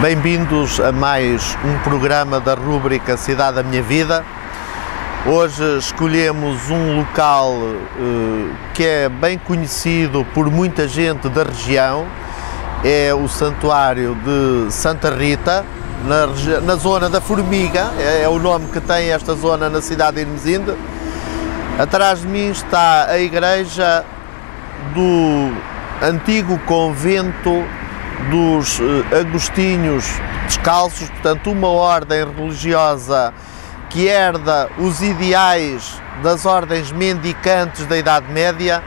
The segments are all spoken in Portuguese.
Bem-vindos a mais um programa da rúbrica Cidade da Minha Vida. Hoje escolhemos um local que é bem conhecido por muita gente da região. É o Santuário de Santa Rita, na zona da Formiga, é o nome que tem esta zona na cidade de Irmesinde. Atrás de mim está a igreja do antigo convento dos Agostinhos Descalços, portanto uma ordem religiosa que herda os ideais das ordens mendicantes da Idade Média.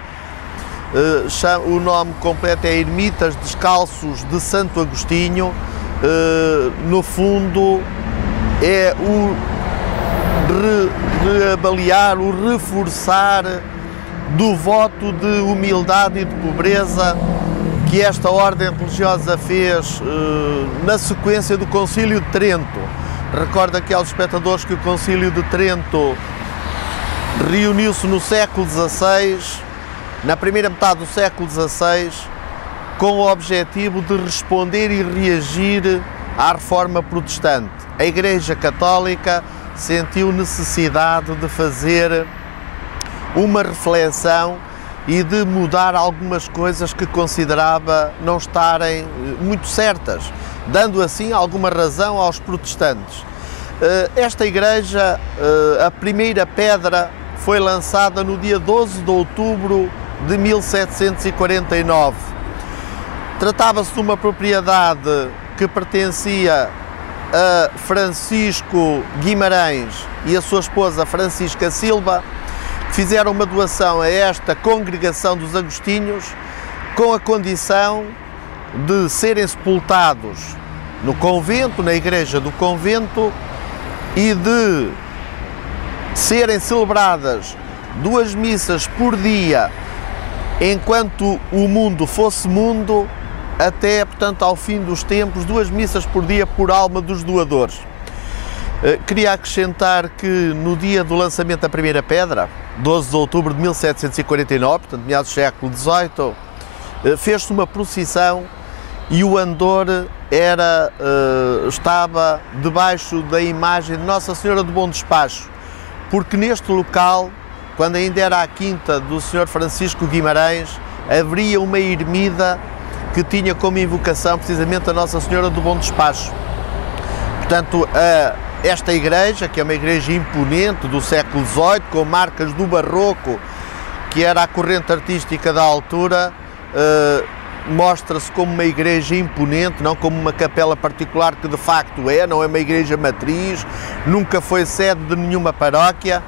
O nome completo é Ermitas Descalços de Santo Agostinho. No fundo é o reavaliar, o reforçar do voto de humildade e de pobreza que esta ordem religiosa fez na sequência do Concílio de Trento. Recordo aqui aos espectadores que o Concílio de Trento reuniu-se no século XVI, na primeira metade do século XVI, com o objetivo de responder e reagir à reforma protestante. A Igreja Católica sentiu necessidade de fazer uma reflexão e de mudar algumas coisas que considerava não estarem muito certas, dando assim alguma razão aos protestantes. Esta igreja, a primeira pedra foi lançada no dia 12 de outubro de 1749. Tratava-se de uma propriedade que pertencia a Francisco Guimarães e a sua esposa Francisca Silva, que fizeram uma doação a esta congregação dos Agostinhos com a condição de serem sepultados no convento, na igreja do convento, e de serem celebradas 2 missas por dia enquanto o mundo fosse mundo, até, portanto, ao fim dos tempos, 2 missas por dia por alma dos doadores. Queria acrescentar que no dia do lançamento da primeira pedra, 12 de outubro de 1749, portanto, meados do século XVIII, fez-se uma procissão e o andor estava debaixo da imagem de Nossa Senhora do Bom Despacho, porque neste local, quando ainda era a quinta do Sr. Francisco Guimarães, haveria uma ermida que tinha como invocação precisamente a Nossa Senhora do Bom Despacho. Portanto, esta igreja, que é uma igreja imponente do século XVIII, com marcas do barroco, que era a corrente artística da altura, mostra-se como uma igreja imponente, não como uma capela particular, que de facto não é uma igreja matriz, nunca foi sede de nenhuma paróquia,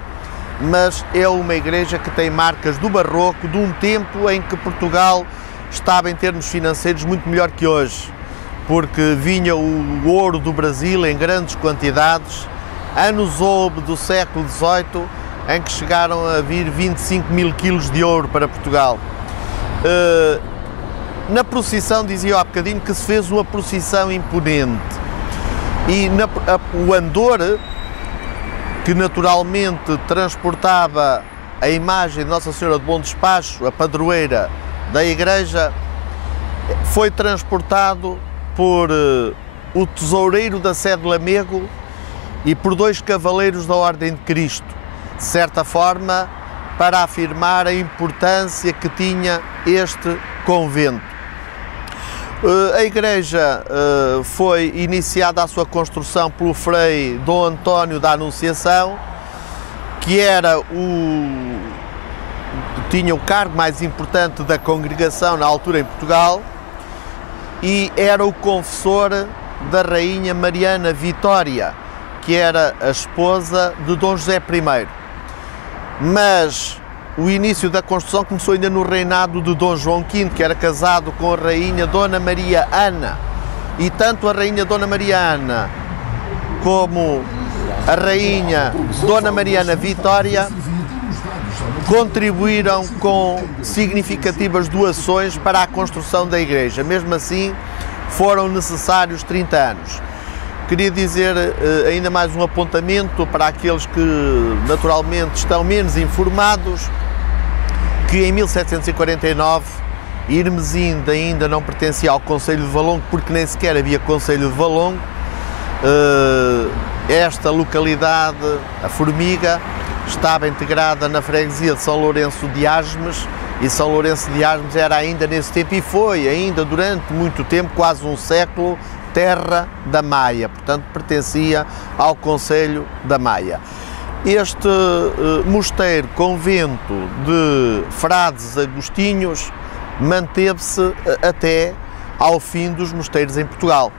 mas é uma igreja que tem marcas do barroco, de um tempo em que Portugal estava em termos financeiros muito melhor que hoje, porque vinha o ouro do Brasil em grandes quantidades. Anos houve do século XVIII em que chegaram a vir 25 mil quilos de ouro para Portugal. Na procissão, dizia há bocadinho, que se fez uma procissão imponente, e o andor, que naturalmente transportava a imagem de Nossa Senhora do Bom Despacho, a padroeira da igreja, foi transportado por o tesoureiro da Sé de Lamego e por 2 cavaleiros da Ordem de Cristo, de certa forma para afirmar a importância que tinha este convento. A igreja foi iniciada a sua construção pelo Frei Dom António da Anunciação, que tinha o cargo mais importante da congregação na altura em Portugal, e era o confessor da Rainha Mariana Vitória, que era a esposa de Dom José I. Mas o início da construção começou ainda no reinado de Dom João V, que era casado com a Rainha Dona Maria Ana. E tanto a Rainha Dona Maria Ana como a Rainha Dona Mariana Vitória contribuíram com significativas doações para a construção da igreja. Mesmo assim, foram necessários 30 anos. Queria dizer ainda mais um apontamento para aqueles que naturalmente estão menos informados, que em 1749 Irmesinde ainda não pertencia ao concelho de Valongo, porque nem sequer havia concelho de Valongo. Esta localidade, a Formiga, estava integrada na freguesia de São Lourenço de Asmes, e São Lourenço de Asmes era ainda nesse tempo, e foi ainda durante muito tempo, quase um século, terra da Maia, portanto pertencia ao concelho da Maia. Este mosteiro convento de frades agostinhos manteve-se até ao fim dos mosteiros em Portugal.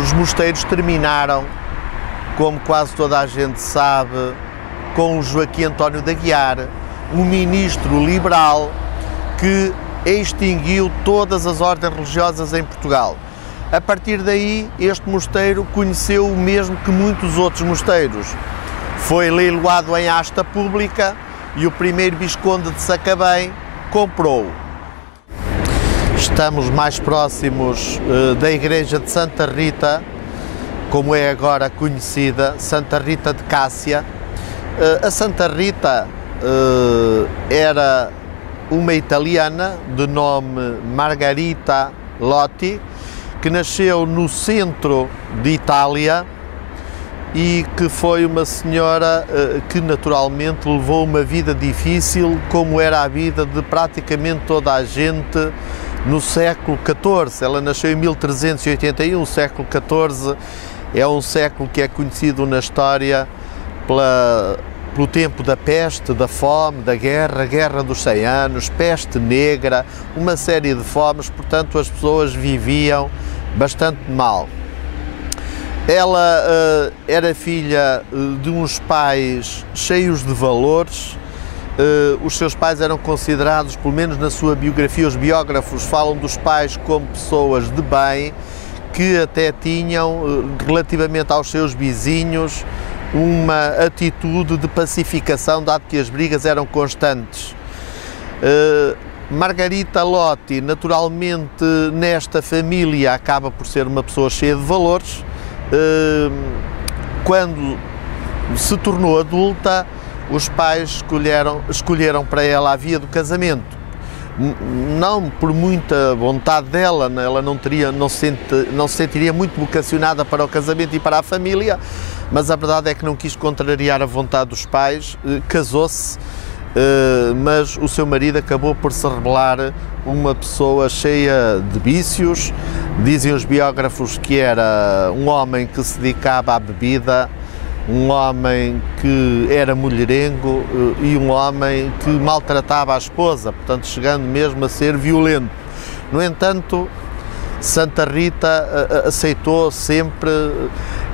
Os mosteiros terminaram, como quase toda a gente sabe, com o Joaquim António de Aguiar, um ministro liberal que extinguiu todas as ordens religiosas em Portugal. A partir daí, este mosteiro conheceu o mesmo que muitos outros mosteiros. Foi leiloado em asta pública e o primeiro Visconde de Sacabém comprou-o. Estamos mais próximos da igreja de Santa Rita, como é agora conhecida, Santa Rita de Cássia. A Santa Rita era uma italiana de nome Margarita Lotti, que nasceu no centro de Itália e que foi uma senhora que naturalmente levou uma vida difícil, como era a vida de praticamente toda a gente no século XIV. Ela nasceu em 1381, o século XIV é um século que é conhecido na história pelo tempo da peste, da fome, da guerra, guerra dos 100 anos, peste negra, uma série de fomes, portanto as pessoas viviam bastante mal. Ela era filha de uns pais cheios de valores. Os seus pais eram considerados, pelo menos na sua biografia, os biógrafos falam dos pais como pessoas de bem, que até tinham, relativamente aos seus vizinhos, uma atitude de pacificação, dado que as brigas eram constantes. Margarita Lotti, naturalmente, nesta família, acaba por ser uma pessoa cheia de valores. Quando se tornou adulta, os pais escolheram para ela a via do casamento. Não por muita vontade dela, ela não se sentiria muito vocacionada para o casamento e para a família, mas a verdade é que não quis contrariar a vontade dos pais, casou-se, mas o seu marido acabou por se revelar uma pessoa cheia de vícios. Dizem os biógrafos que era um homem que se dedicava à bebida, um homem que era mulherengo e um homem que maltratava a esposa, portanto chegando mesmo a ser violento. No entanto, Santa Rita aceitou sempre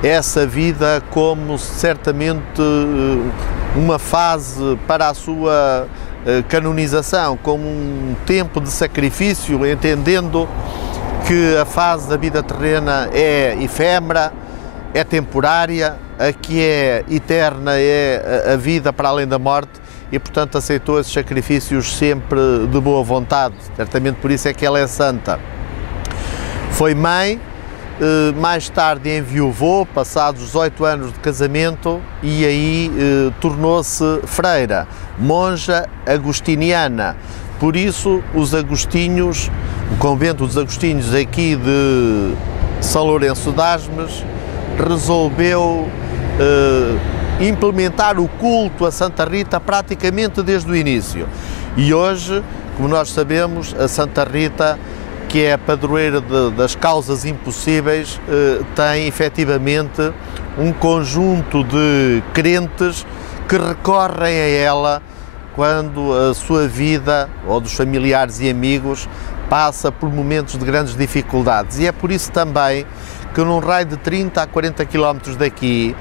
essa vida como certamente uma fase para a sua canonização, como um tempo de sacrifício, entendendo que a fase da vida terrena é efêmera, é temporária, a que é eterna é a vida para além da morte, e portanto aceitou esses sacrifícios sempre de boa vontade. Certamente por isso é que ela é santa. Foi mãe, mais tarde enviuvou, passados 18 anos de casamento, e aí tornou-se freira, monja agostiniana. Por isso os agostinhos, o convento dos agostinhos aqui de São Lourenço de Asmes, resolveu implementar o culto a Santa Rita praticamente desde o início. E hoje, como nós sabemos, a Santa Rita, que é a padroeira das causas impossíveis, tem efetivamente um conjunto de crentes que recorrem a ela quando a sua vida, ou dos familiares e amigos, passa por momentos de grandes dificuldades. E é por isso também que num raio de 30 a 40 km daqui,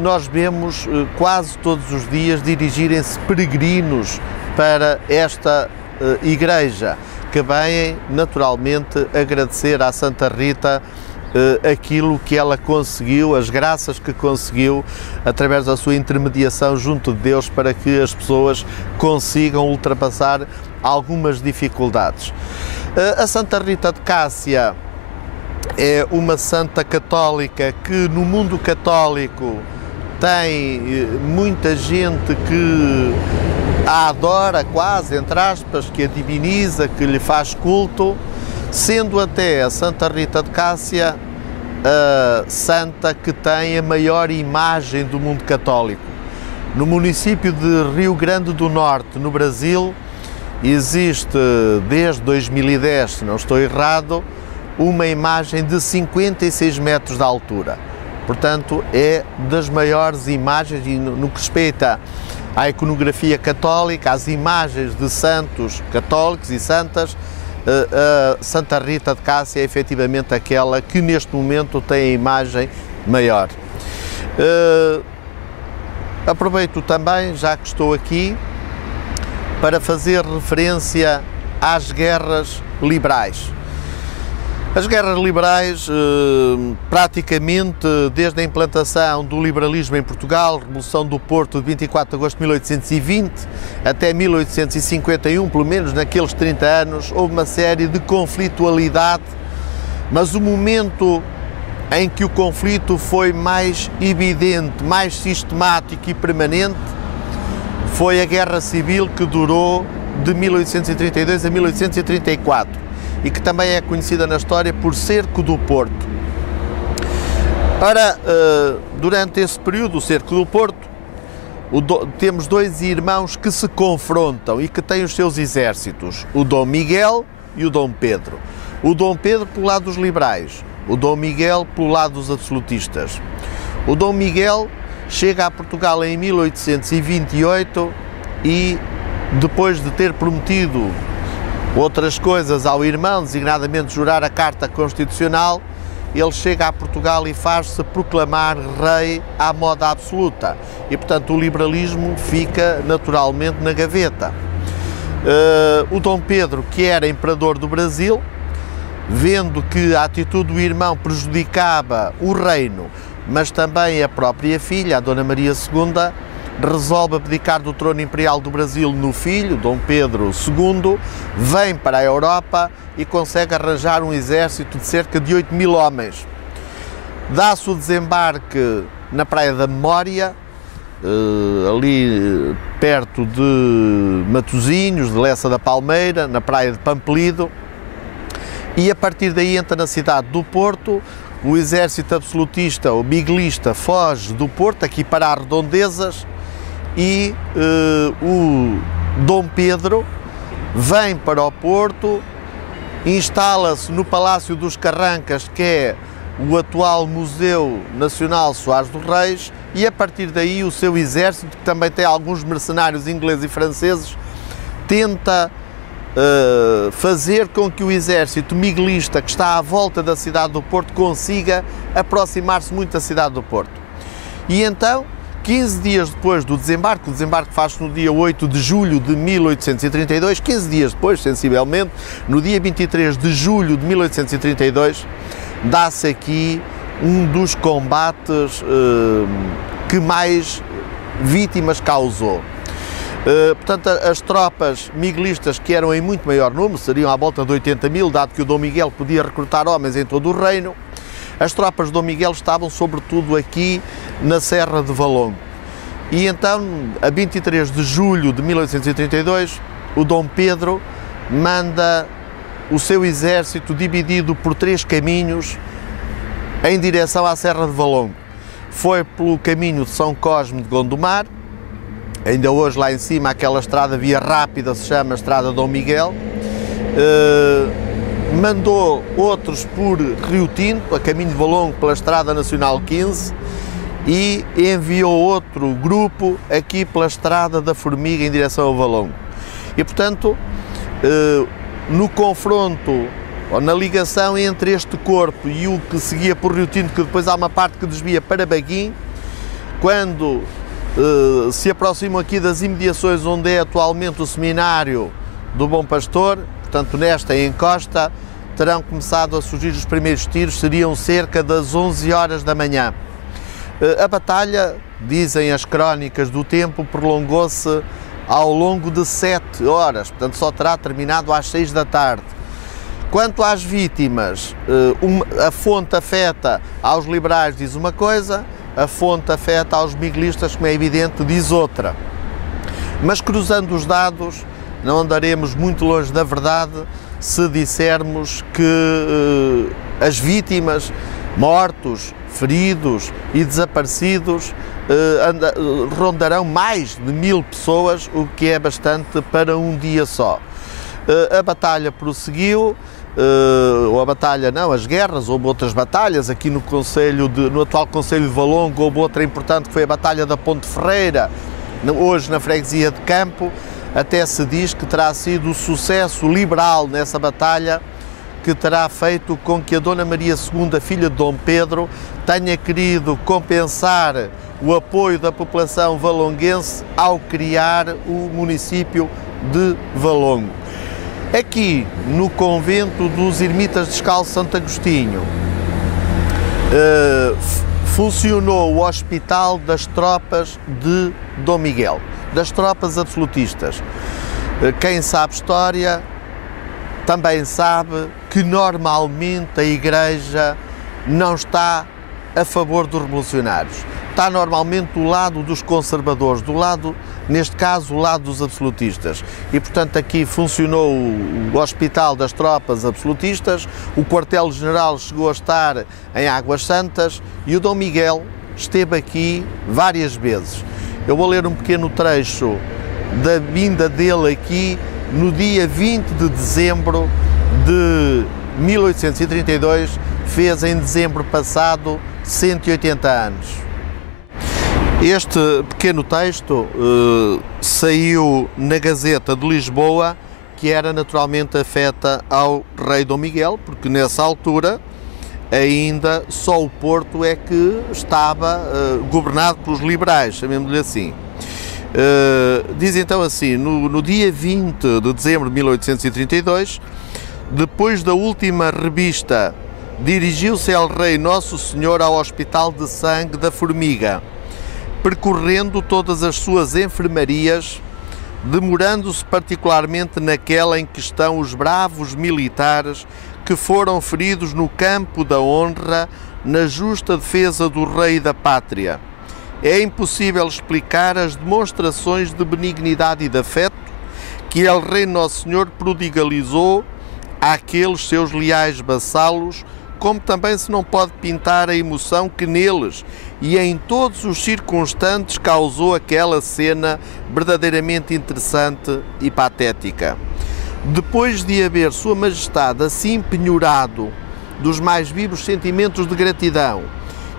nós vemos quase todos os dias dirigirem-se peregrinos para esta igreja, que vêm naturalmente agradecer à Santa Rita aquilo que ela conseguiu, as graças que conseguiu através da sua intermediação junto de Deus, para que as pessoas consigam ultrapassar algumas dificuldades. A Santa Rita de Cássia é uma santa católica que no mundo católico tem muita gente que a adora quase, entre aspas, que a diviniza, que lhe faz culto, sendo até a Santa Rita de Cássia a santa que tem a maior imagem do mundo católico. No município de Rio Grande do Norte, no Brasil, existe desde 2010, se não estou errado, uma imagem de 56 metros de altura. Portanto, é das maiores imagens, e no que respeita à iconografia católica, às imagens de santos católicos e santas, a Santa Rita de Cássia é efetivamente aquela que neste momento tem a imagem maior. Aproveito também, já que estou aqui, para fazer referência às guerras liberais. As guerras liberais, praticamente desde a implantação do liberalismo em Portugal, Revolução do Porto de 24 de agosto de 1820 até 1851, pelo menos naqueles 30 anos, houve uma série de conflitualidade, mas o momento em que o conflito foi mais evidente, mais sistemático e permanente, foi a Guerra Civil, que durou de 1832 a 1834. E que também é conhecida na história por Cerco do Porto. Ora, durante esse período, o Cerco do Porto, temos dois irmãos que se confrontam e que têm os seus exércitos, o Dom Miguel e o Dom Pedro. O Dom Pedro pelo lado dos liberais, o Dom Miguel pelo lado dos absolutistas. O Dom Miguel chega a Portugal em 1828 e, depois de ter prometido outras coisas ao irmão, designadamente jurar a Carta Constitucional, ele chega a Portugal e faz-se proclamar rei à moda absoluta. E, portanto, o liberalismo fica naturalmente na gaveta. O Dom Pedro, que era imperador do Brasil, vendo que a atitude do irmão prejudicava o reino, mas também a própria filha, a Dona Maria II, resolve abdicar do trono imperial do Brasil no filho, Dom Pedro II, vem para a Europa e consegue arranjar um exército de cerca de 8.000 homens. Dá-se o desembarque na Praia da Memória, ali perto de Matosinhos, de Lessa da Palmeira, na Praia de Pamplido, e a partir daí entra na cidade do Porto. O exército absolutista, ou miguelista, foge do Porto, aqui para as redondezas, e o Dom Pedro vem para o Porto, instala-se no Palácio dos Carrancas, que é o atual Museu Nacional Soares dos Reis, e a partir daí o seu exército, que também tem alguns mercenários ingleses e franceses, tenta fazer com que o exército miguelista, que está à volta da cidade do Porto, consiga aproximar-se muito da cidade do Porto. E então, 15 dias depois do desembarque, o desembarque faz-se no dia 8 de julho de 1832, 15 dias depois, sensivelmente, no dia 23 de julho de 1832, dá-se aqui um dos combates que mais vítimas causou. Portanto, as tropas miguelistas, que eram em muito maior número, seriam à volta de 80.000, dado que o Dom Miguel podia recrutar homens em todo o reino, as tropas de Dom Miguel estavam sobretudo aqui na Serra de Valongo. E então, a 23 de julho de 1832, o Dom Pedro manda o seu exército dividido por 3 caminhos em direção à Serra de Valongo. Foi pelo caminho de São Cosme de Gondomar, ainda hoje lá em cima aquela estrada via rápida se chama Estrada Dom Miguel, mandou outros por Rio Tinto, a caminho de Valongo pela Estrada Nacional 15, e enviou outro grupo aqui pela Estrada da Formiga em direção ao Valongo. E, portanto, no confronto, ou na ligação entre este corpo e o que seguia por Rio Tinto, que depois há uma parte que desvia para Baguim, quando se aproximam aqui das imediações onde é atualmente o seminário do Bom Pastor, portanto nesta encosta, terão começado a surgir os primeiros tiros, seriam cerca das 11 horas da manhã. A batalha, dizem as crónicas do tempo, prolongou-se ao longo de 7 horas, portanto só terá terminado às 6 da tarde. Quanto às vítimas, a fonte afeta aos liberais diz uma coisa, a fonte afeta aos miguelistas, como é evidente, diz outra. Mas cruzando os dados, não andaremos muito longe da verdade se dissermos que as vítimas, mortos, feridos e desaparecidos rondarão mais de 1000 pessoas, o que é bastante para um dia só. A batalha prosseguiu, ou a batalha não, as guerras, houve outras batalhas, aqui no atual Concelho de Valongo houve outra importante que foi a Batalha da Ponte Ferreira, hoje na freguesia de Campo. Até se diz que terá sido o sucesso liberal nessa batalha que terá feito com que a Dona Maria II, filha de Dom Pedro, tenha querido compensar o apoio da população valonguense ao criar o município de Valongo. Aqui no convento dos Ermitas Descalços Santo Agostinho funcionou o Hospital das Tropas de Dom Miguel, das tropas absolutistas. Quem sabe história também sabe que normalmente a Igreja não está a favor dos revolucionários. Está normalmente do lado dos conservadores, neste caso, o lado dos absolutistas. E, portanto, aqui funcionou o Hospital das Tropas Absolutistas, o quartel-general chegou a estar em Águas Santas e o Dom Miguel esteve aqui várias vezes. Eu vou ler um pequeno trecho da vinda dele aqui no dia 20 de dezembro de 1832, fez em dezembro passado 180 anos. Este pequeno texto saiu na Gazeta de Lisboa, que era naturalmente afeta ao rei Dom Miguel, porque nessa altura ainda só o Porto é que estava governado pelos liberais, chamemos-lhe assim. Diz então assim, no dia 20 de dezembro de 1832, depois da última revista, dirigiu-se El Rei Nosso Senhor ao Hospital de Sangue da Formiga, percorrendo todas as suas enfermarias, demorando-se particularmente naquela em que estão os bravos militares que foram feridos no campo da honra, na justa defesa do rei e da pátria. É impossível explicar as demonstrações de benignidade e de afeto que El Rei Nosso Senhor prodigalizou àqueles seus leais vassalos, como também se não pode pintar a emoção que neles e em todos os circunstantes causou aquela cena verdadeiramente interessante e patética. Depois de haver Sua Majestade assim penhorado dos mais vivos sentimentos de gratidão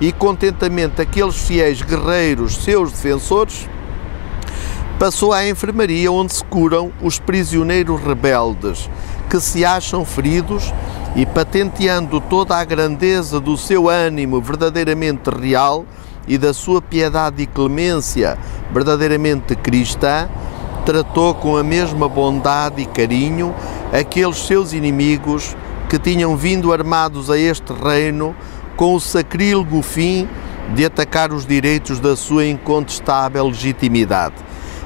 e contentamento daqueles fiéis guerreiros, seus defensores, passou à enfermaria onde se curam os prisioneiros rebeldes que se acham feridos e, patenteando toda a grandeza do seu ânimo verdadeiramente real e da sua piedade e clemência verdadeiramente cristã, tratou com a mesma bondade e carinho aqueles seus inimigos que tinham vindo armados a este reino com o sacrílego fim de atacar os direitos da sua incontestável legitimidade.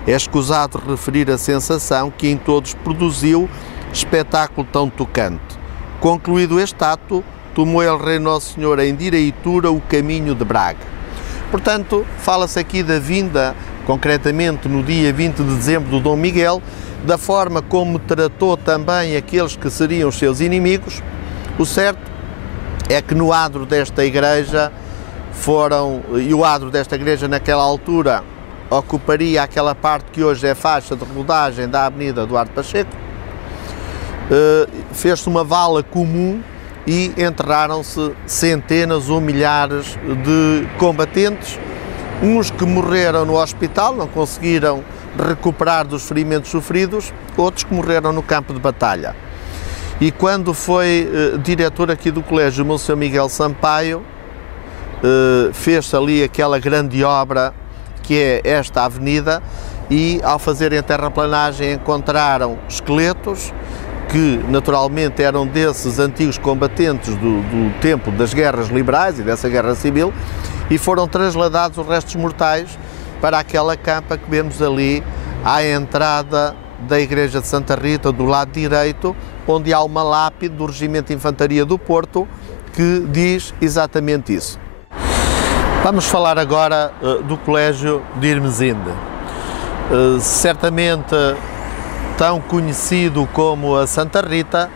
É escusado referir a sensação que em todos produziu espetáculo tão tocante. Concluído este ato, tomou El Rei Nosso Senhor em direitura o caminho de Braga. Portanto, fala-se aqui da vinda, concretamente no dia 20 de dezembro do Dom Miguel, da forma como tratou também aqueles que seriam os seus inimigos. O certo é que no adro desta igreja e o adro desta igreja naquela altura ocuparia aquela parte que hoje é faixa de rodagem da Avenida Duarte Pacheco, fez-se uma vala comum e enterraram-se centenas ou milhares de combatentes, uns que morreram no hospital, não conseguiram recuperar dos ferimentos sofridos, outros que morreram no campo de batalha. E quando foi diretor aqui do colégio, Monsenhor Miguel Sampaio, fez-se ali aquela grande obra que é esta avenida, e ao fazerem a terraplanagem encontraram esqueletos que naturalmente eram desses antigos combatentes do tempo das guerras liberais e dessa guerra civil, e foram trasladados os restos mortais para aquela campa que vemos ali à entrada da igreja de Santa Rita, do lado direito, onde há uma lápide do Regimento de Infantaria do Porto que diz exatamente isso. Vamos falar agora do Colégio de Irmesinde. certamente tão conhecido como a Santa Rita,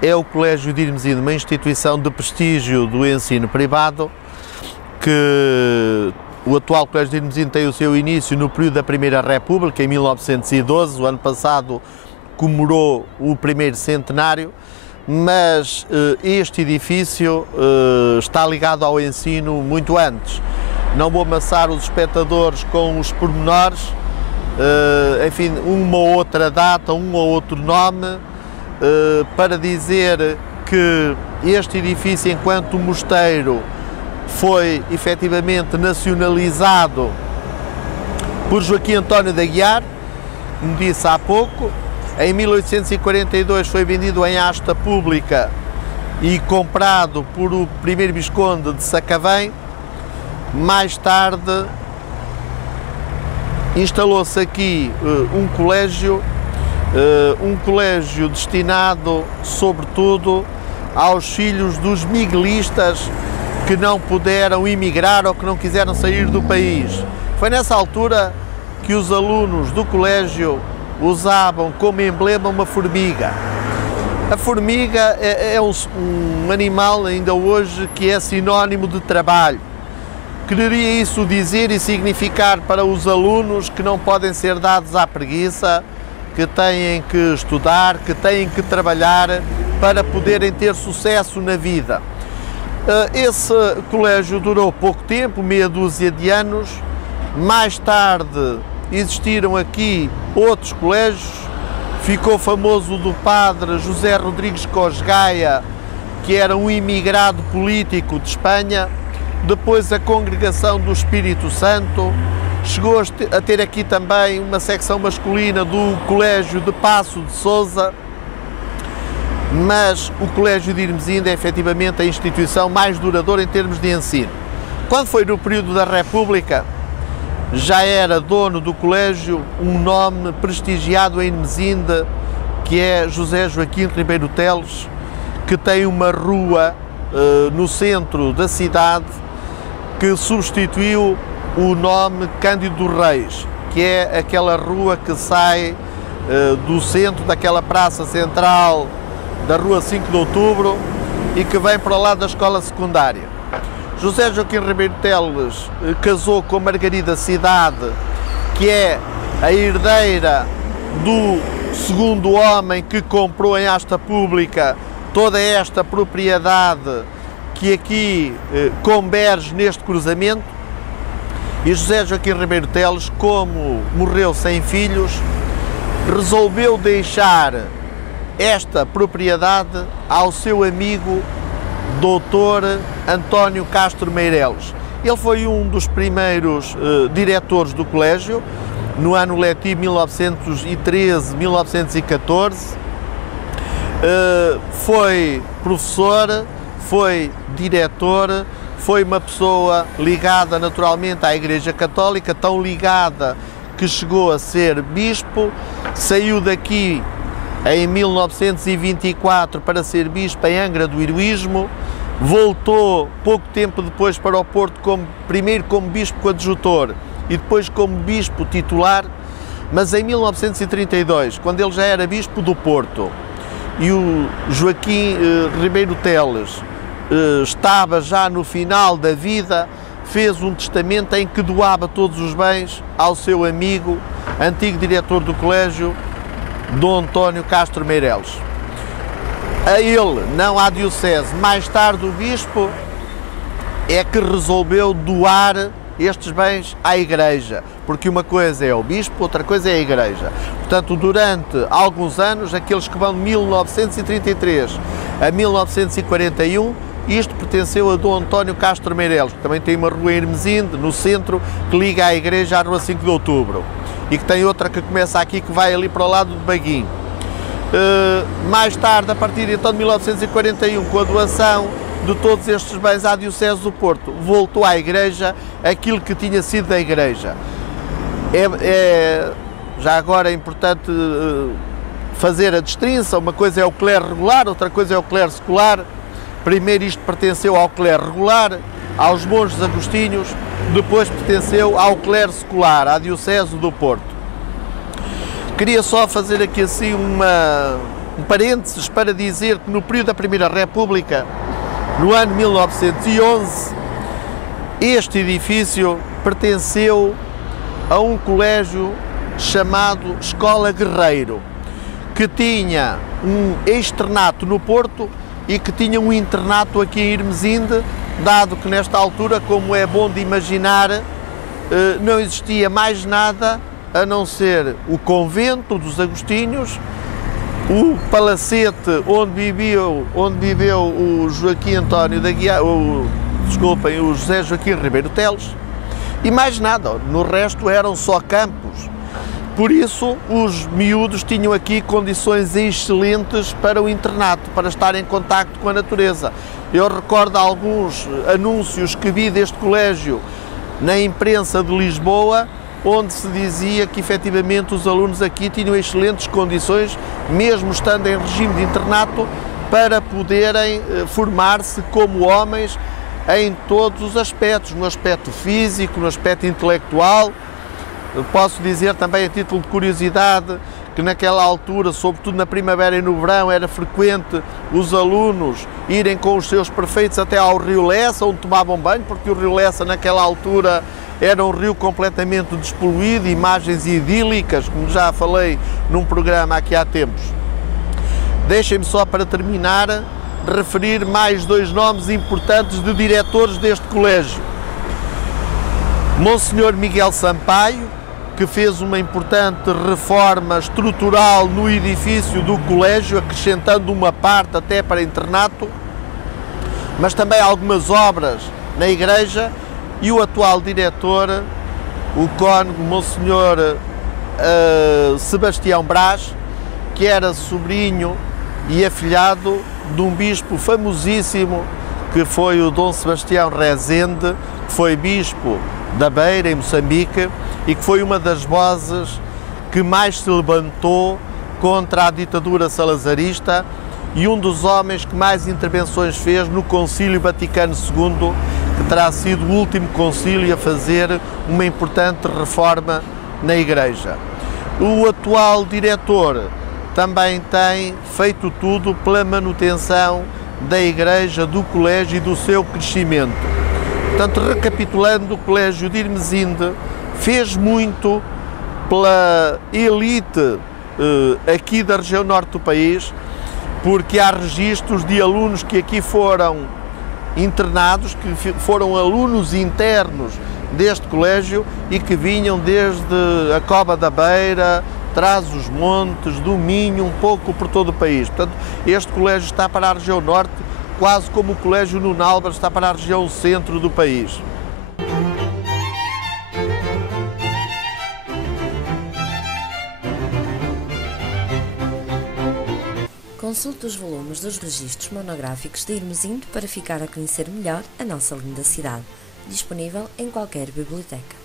é o Colégio de Irmesinde, uma instituição de prestígio do ensino privado, que o atual Colégio de Irmesinde tem o seu início no período da Primeira República, em 1912, o ano passado comemorou o primeiro centenário, mas este edifício está ligado ao ensino muito antes. Não vou amassar os espectadores com os pormenores, enfim, uma ou outra data, um ou outro nome, para dizer que este edifício, enquanto mosteiro, foi efetivamente nacionalizado por Joaquim António de Aguiar, como disse há pouco. Em 1842 foi vendido em asta pública e comprado por o primeiro Visconde de Sacavém. Mais tarde instalou-se aqui um colégio destinado sobretudo aos filhos dos miguelistas que não puderam emigrar ou que não quiseram sair do país. Foi nessa altura que os alunos do colégio usavam como emblema uma formiga. A formiga é um animal ainda hoje que é sinónimo de trabalho. Quereria isso dizer e significar para os alunos que não podem ser dados à preguiça, que têm que estudar, que têm que trabalhar para poderem ter sucesso na vida. Esse colégio durou pouco tempo, meia dúzia de anos. Mais tarde existiram aqui outros colégios. Ficou famoso do padre José Rodrigues Cosgaia, que era um imigrado político de Espanha. Depois a Congregação do Espírito Santo. Chegou a ter aqui também uma secção masculina do Colégio de Paço de Sousa. Mas o Colégio de Irmesinde é efetivamente a instituição mais duradoura em termos de ensino. Quando foi no período da República, já era dono do colégio um nome prestigiado em Irmesinde, que é José Joaquim Ribeiro Teles, que tem uma rua no centro da cidade que substituiu o nome Cândido dos Reis, que é aquela rua que sai do centro, daquela praça central da Rua 5 de Outubro e que vem para o lado da escola secundária. José Joaquim Ribeiro Teles casou com Margarida Cidade, que é a herdeira do segundo homem que comprou em asta pública toda esta propriedade que aqui converge neste cruzamento. E José Joaquim Ribeiro Teles, como morreu sem filhos, resolveu deixar esta propriedade ao seu amigo Dr. António Castro Meireles. Ele foi um dos primeiros diretores do colégio, no ano letivo 1913-1914. Foi professor, foi diretor, foi uma pessoa ligada naturalmente à Igreja Católica, tão ligada que chegou a ser bispo, saiu daqui em 1924 para ser bispo em Angra do Heroísmo, voltou pouco tempo depois para o Porto, primeiro como bispo coadjutor e depois como bispo titular, mas em 1932, quando ele já era bispo do Porto e o Joaquim Ribeiro Teles estava já no final da vida, fez um testamento em que doava todos os bens ao seu amigo, antigo diretor do colégio, Dom António Castro Meireles. A ele, não à diocese. Mais tarde o bispo é que resolveu doar estes bens à Igreja, porque uma coisa é o bispo, outra coisa é a Igreja. Portanto, durante alguns anos, aqueles que vão de 1933 a 1941, isto pertenceu a Dom António Castro Meireles, que também tem uma rua em Irmesinde, no centro, que liga à Igreja à Rua 5 de Outubro. E que tem outra que começa aqui, que vai ali para o lado do Baguinho. Mais tarde, a partir então de 1941, com a doação de todos estes bens à Diocese do Porto, voltou à Igreja aquilo que tinha sido da Igreja. Já agora é importante fazer a distinção, uma coisa é o clero regular, outra coisa é o clero secular. Primeiro isto pertenceu ao clero regular, aos monges agostinhos, depois pertenceu ao clero secular, à Diocese do Porto. Queria só fazer aqui assim um parênteses para dizer que no período da Primeira República, no ano 1911, este edifício pertenceu a um colégio chamado Escola Guerreiro, que tinha um externato no Porto e que tinha um internato aqui em Irmesinde, dado que nesta altura, como é bom de imaginar, não existia mais nada a não ser o convento dos Agostinhos, o palacete onde viveu o Joaquim António da Guiar, o José Joaquim Ribeiro Teles, e mais nada, no resto eram só campos. Por isso, os miúdos tinham aqui condições excelentes para o internato, para estar em contacto com a natureza. Eu recordo alguns anúncios que vi deste colégio na imprensa de Lisboa, onde se dizia que efetivamente os alunos aqui tinham excelentes condições, mesmo estando em regime de internato, para poderem formar-se como homens em todos os aspectos, no aspecto físico, no aspecto intelectual. Posso dizer também, a título de curiosidade, que naquela altura, sobretudo na primavera e no verão, era frequente os alunos irem com os seus prefeitos até ao Rio Lessa, onde tomavam banho, porque o Rio Lessa naquela altura era um rio completamente despoluído, imagens idílicas, como já falei num programa aqui há tempos. Deixem-me só, para terminar, referir mais dois nomes importantes de diretores deste colégio. Monsenhor Miguel Sampaio, que fez uma importante reforma estrutural no edifício do colégio, acrescentando uma parte até para internato, mas também algumas obras na igreja, e o atual diretor, o cônego Monsenhor Sebastião Brás, que era sobrinho e afilhado de um bispo famosíssimo, que foi o Dom Sebastião Rezende, que foi bispo da Beira, em Moçambique, e que foi uma das vozes que mais se levantou contra a ditadura salazarista e um dos homens que mais intervenções fez no Concílio Vaticano II, que terá sido o último concílio a fazer uma importante reforma na Igreja. O atual diretor também tem feito tudo pela manutenção da Igreja, do colégio e do seu crescimento. Portanto, recapitulando, o Colégio de Irmesinde fez muito pela elite aqui da região norte do país, porque há registros de alunos que aqui foram internados, que foram alunos internos deste colégio e que vinham desde a Cova da Beira, Trás-os-Montes, do Minho, um pouco por todo o país. Portanto, este colégio está para a região norte, quase como o Colégio Nuno Álvares está para a região centro do país. Consulte os volumes dos registros monográficos de Irmesinde para ficar a conhecer melhor a nossa linda cidade. Disponível em qualquer biblioteca.